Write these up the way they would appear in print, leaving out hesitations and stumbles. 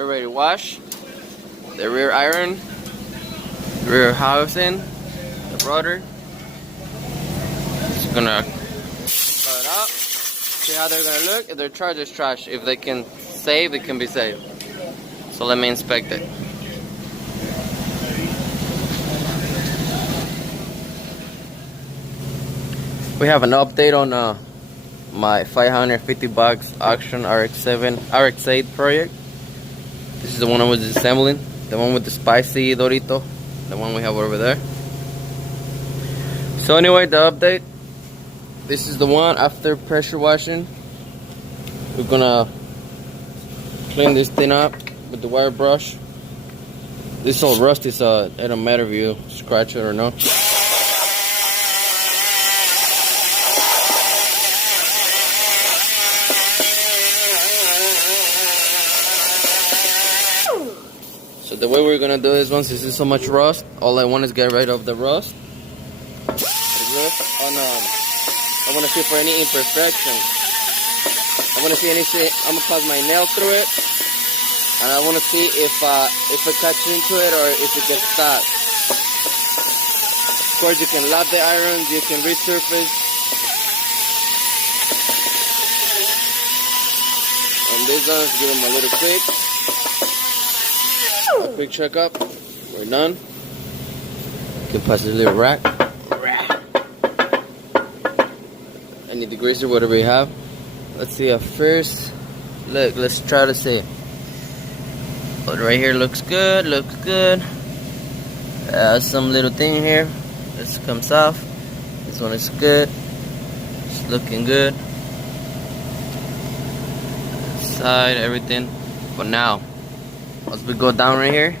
They're ready to wash. The rear iron, the rear housing, the rudder. Just gonna pull it out. See how they're gonna look. If they're trash, it's trash. If they can save, it can be saved. So let me inspect it. We have an update on my $550 auction rx8 project. This is the one I was assembling, the one with the spicy Dorito, the one we have over there. So anyway, the update. This is the one after pressure washing. We're gonna clean this thing up with the wire brush. This old rust is it don't matter if you scratch it or not. So the way we're gonna do this, once this is so much rust, all I want is get rid of the rust. I want to see for any imperfections. I want to see anything. I'm gonna pass my nail through it, and I want to see if it cuts into it or if it gets stuck. Of course, you can lap the irons, you can resurface. And this one, give them a little quick checkup. We're done. You can pass the little rack. Any degreaser, whatever you have. Let's see at first. Look, let's try to see. But right here looks good, some little thing here. This comes off. This one is good. It's looking good. Side, everything. But now, as we go down right here,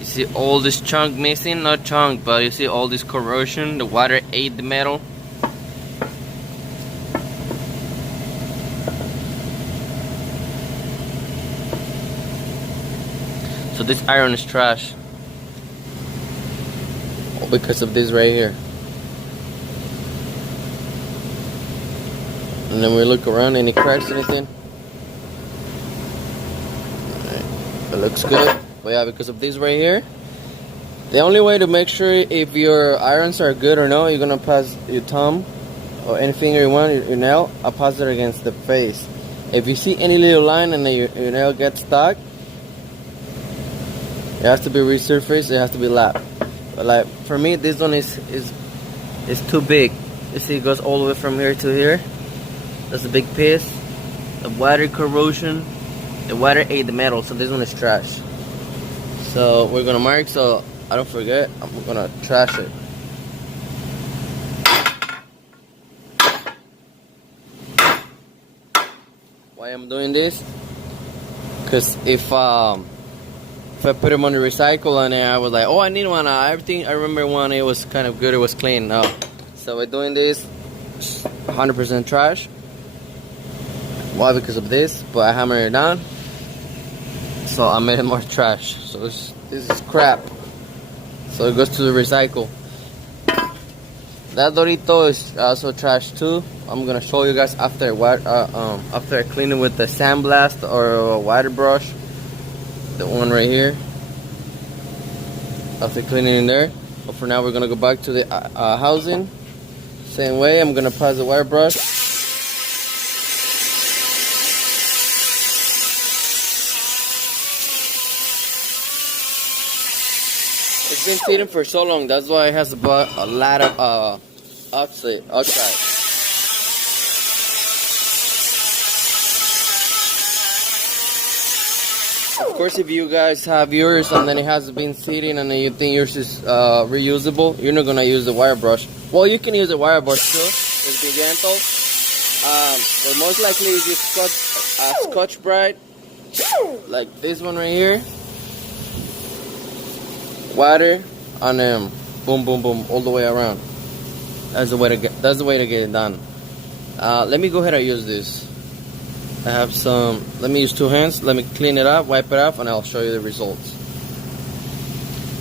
you see all this chunk missing. Not chunk, but you see all this corrosion. The water ate the metal. So this iron is trash. All because of this right here. And then we look around, any cracks, anything. It looks good. But yeah, because of this right here. The only way to make sure if your irons are good or no, you're gonna pass your thumb or any finger you want, your nail, I'll pass it against the face. If you see any little line and then your nail gets stuck, it has to be resurfaced, it has to be lapped. But like for me, this one is too big. You see it goes all the way from here to here. That's a big piece. The water corrosion. The water ate the metal, so this one is trash. So we're gonna mark so I don't forget. I'm gonna trash it. Why I'm doing this? Because if I put them on the recycle and I was like, oh, I need one. Everything I remember one, it was kind of good, it was clean. No. So we're doing this 100% trash. Why? Because of this, but I hammered it down. So I made it more trash. So this is crap. So it goes to the recycle. That Dorito is also trash too. I'm gonna show you guys after I clean it with the sandblast or a water brush. The one right here. After cleaning in there. But for now we're gonna go back to the housing. Same way, I'm gonna pass the wire brush. It's been sitting for so long, that's why it has a lot of oxide. Of course, if you guys have yours and then it has been sitting and then you think yours is reusable, you're not gonna use the wire brush. Well, you can use the wire brush too. It's be gentle. But most likely you use Scotch Brite, like this one right here. Water and boom, boom, boom, all the way around. That's the way to get it done. Let me go ahead and use this. I have some. Let me use two hands. Let me clean it up, wipe it off, and I'll show you the results.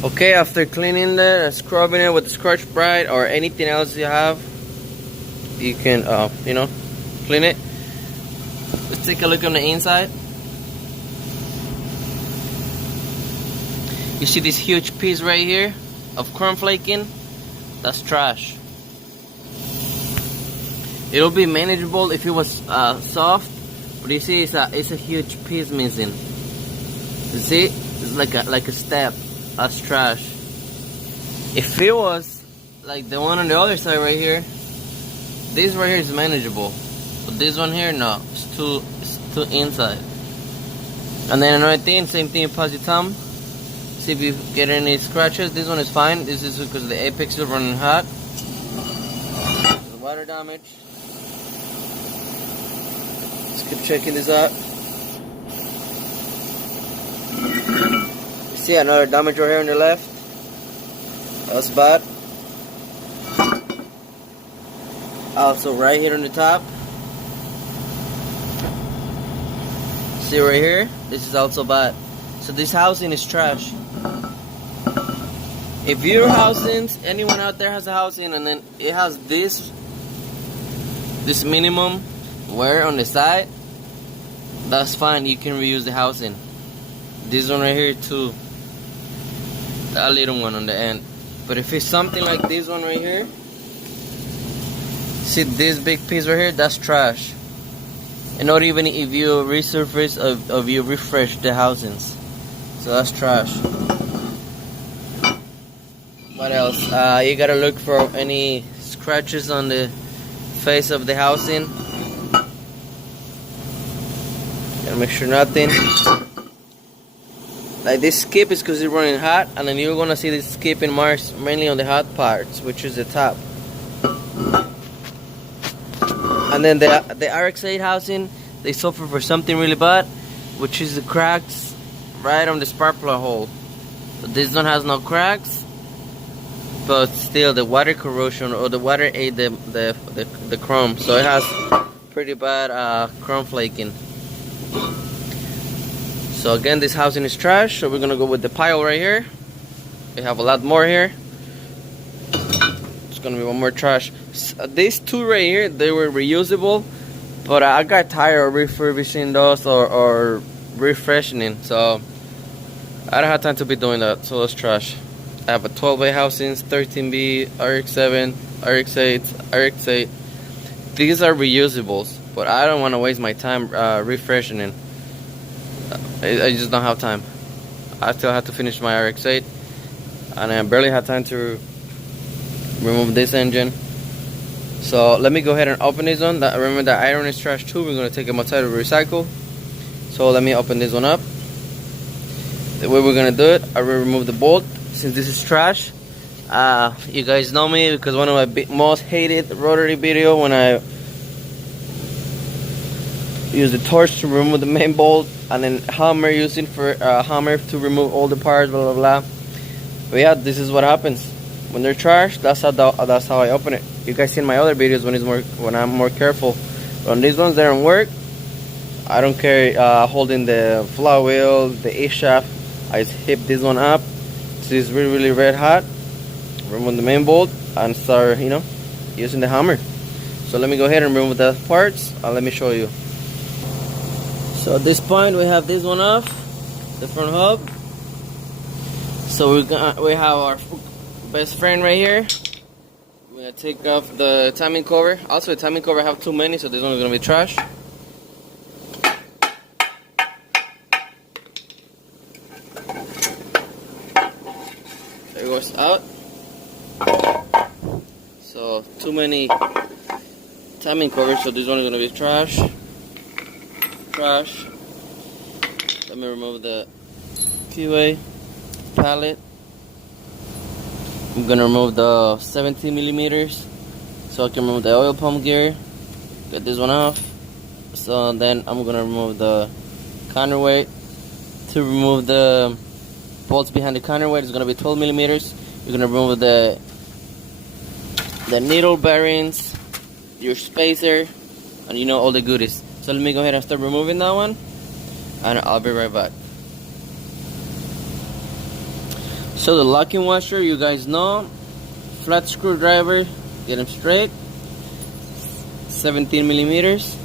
Okay, after cleaning it, scrubbing it with the Scotch Brite or anything else you have, you can, clean it. Let's take a look on the inside. You see this huge piece right here of chrome flaking? That's trash. It'll be manageable if it was soft, but you see it's a huge piece missing. You see, it's like a step. That's trash. If it was like the one on the other side right here, this right here is manageable, but this one here, no, it's too inside. And then another thing, same thing, pass your thumb. See if you get any scratches. This one is fine. This is because the apex is running hot. The water damage. Let's keep checking this out. You see another damage right here on the left. That's bad. Also right here on the top. See right here? This is also bad. So this housing is trash. If your housing, anyone out there has a housing and then it has this minimum wear on the side, that's fine, you can reuse the housing. This one right here too, that little one on the end. But if it's something like this one right here, see this big piece right here, that's trash. And not even if you resurface or you refresh the housings. So that's trash. What else? You gotta look for any scratches on the face of the housing. Gotta make sure nothing. Like this skip is because it's running hot, and then you're gonna see this skip in marks mainly on the hot parts, which is the top. And then the RX8 housing, they suffer for something really bad, which is the cracks right on the spark plug hole. So this one has no cracks, but still the water corrosion or the water ate the chrome, so it has pretty bad chrome flaking. So again, this housing is trash, so we're gonna go with the pile right here. We have a lot more here. It's gonna be one more trash. These two right here, they were reusable, but I got tired of refurbishing those or refreshing, so I don't have time to be doing that, so that's trash. I have a 12A housings, 13B, RX7, RX8, RX8. These are reusables, but I don't want to waste my time refreshing it. I just don't have time. I still have to finish my RX8, and I barely have time to remove this engine. So let me go ahead and open this one. Remember that iron is trash too. We're going to take them outside to recycle. So let me open this one up. The way we're going to do it, I will remove the bolt. Since this is trash, you guys know me because one of my most hated rotary video when I use the torch to remove the main bolt, and then hammer using for hammer to remove all the parts, blah blah blah. But yeah, this is what happens when they're trash. That's how I open it. You guys seen my other videos when I'm more careful. But on these ones that don't work, I don't care holding the flywheel, the A shaft. I just hit this one up. It's really red hot. Remove the main bolt and start, using the hammer. So let me go ahead and remove the parts and let me show you. So at this point we have this one off, the front hub. So we have our best friend right here. We're gonna take off the timing cover. Also, the timing cover I have too many, so this one is gonna be trash. It goes out. So too many timing covers, so this one is gonna be trash. Let me remove the QA pallet. I'm gonna remove the 17 millimeters so I can remove the oil pump gear. Get this one off. So then I'm gonna remove the counterweight. To remove the bolts behind the counterweight is gonna be 12 millimeters. You're gonna remove the needle bearings, your spacer, and all the goodies. So let me go ahead and start removing that one, and I'll be right back. So the locking washer, you guys know, flat screwdriver, get them straight, 17 millimeters.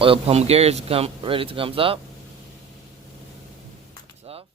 Oil pump gear is ready to come up. It's off.